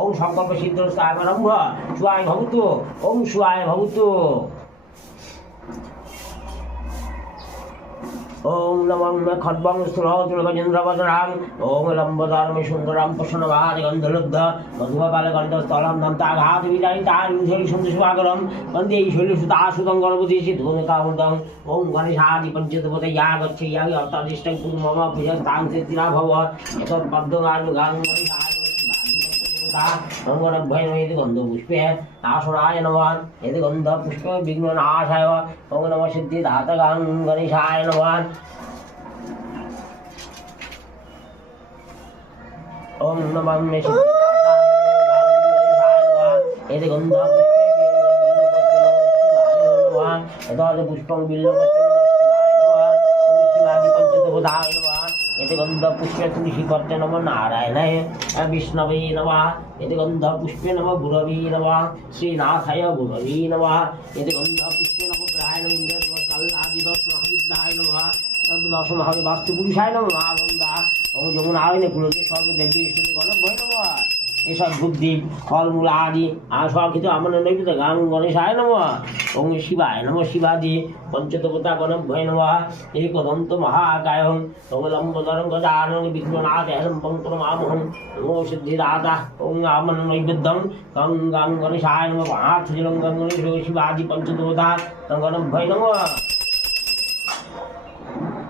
ওম সংকল্প সিদ্ধ ব্রহ্ম শিবায় ভবতু ওম শিবায় ভবতু ओम नमः खड्गं स्थूलगजेन्द्रवदनां ओम लंबोदरं सुंदरं प्रसन्नवादिगन्धलब्ध मधुमपालगन्धस्थलं दन्ताघातविदायितारुधेरि सुन्दरशुभाकरं वन्दे शैलसुतासुतं गणपतिसिद्धूनकामुदं ओम गणेशादि पञ्चदेवतया गच्छेयामि अर्थादिष्टं कुरु मम प्रियस्तां सिद्धिरा भव एतत्पद्मगानुगां गणेशाय गन्धपुष्पे नाशनाय नमः यदि गन्धपुष्पे विघ्ननाशाय ओम नमः सिद्धिदातगां गणेशाय नमः ओम नमः सिद्धिदातगां यदि गन्धपुष्पे यदा पुष्पं बिल्वपत्रं पंचदेवताय नमः यदि गन्धपुष्पे तुलसीपत्रे नमः नारायणाय विष्णवे नमः यदि गन्धपुष्पे नमः गुरवे नमः श्रीनाथाय गुरवे नमः यदि गन्धपुष्पे नमः ग्रहाय नमः इन्द्राय नमः कल्लादिदशमहाविद्याय नमः दशमहावे वास्तुपुरुषाय नमः महागंगा ओम যমুনায় কুলতে সর্বদেবী ঈশ্বরী গণভয় নমঃ এসব বুদ্ধি ফলমূল আদি সব কিছু আমার নৈবেদ্য গাং গণেশায় নমঃ ওম শিবায় নমঃ শিবাদি পঞ্চদেবতা গণভয় নমঃ একদন্ত মহাকায়ং ওম লম্বোদরং গজানন বিঘ্ননাথং পঙ্করমামহং ওম সিদ্ধিদাতা ওম আমার নৈবেদ্যং গং গাং গণেশায় নমঃ আর্থজলং গং গণেশ শিবাদি পঞ্চদেবতা গণভয় নমঃ